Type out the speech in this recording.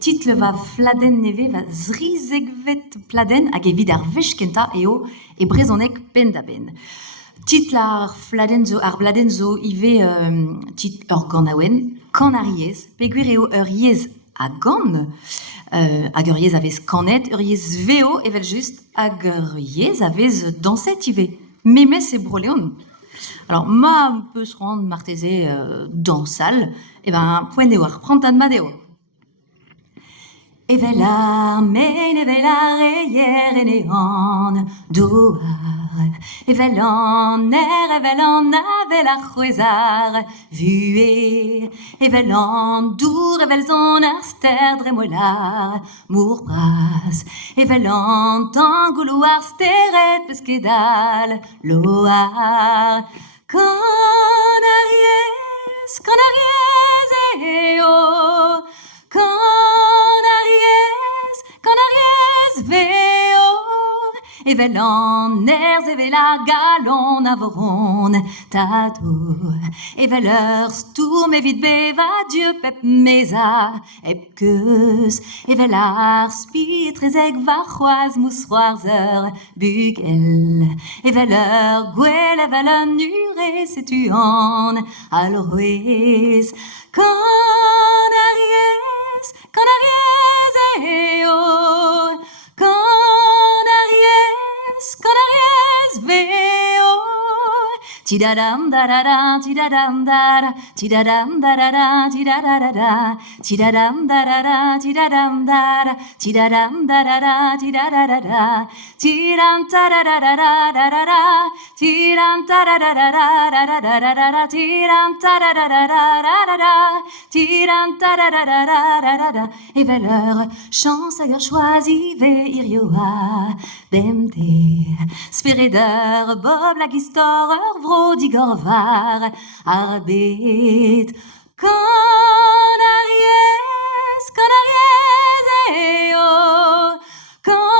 title va fladen neve va zrizegvet pladen hag evit ar vechkenta eo e brezonek pendaben. Title ar fladen zo, ar bladen zo ive tit ur gant aouen, kan ar yez, peogwir eo ur yez a gant, hag ur yez avez kanet, ur yez veo evel just, hag ur yez avez danset ive. Memes e broleon. Alors, ma peut se rendre martésé dans salle, et ben, point eo ar prantan ma deo. Evelar, mein evelar eier en ean doar. Evelan avel ar c'hwezar vue. Evelan dour evelzon ar ster dremolar mour bras. Evelan tangoulou ar steret peskedal loar. Kan ar yez eo, kan ar yez veo. Evelan erz evelar galon avoron tado. Eveler stourm evit beva dieu pep meza ep keus. Evelar spitrezeg va c'hoaz mousroars ur bugel. Eveler gwell eveler nure setuan al rouez. Kan ar yez eo, kan ar yez veo. Tidadam dadada, tidadam dada, tidadam dadada, tidadada, tidadam dadada, tidadam dada, tidadam dadada, tidadada, tidam tadadadadadada, tidam tadadadadadada, tidam tadadadadadada, tidam tadadadadadada. Eveler chance hag ur choisi ve irioa bemde. Spereder bob la gistor ur vro digor var ar bet. Kan ar yez eo, kan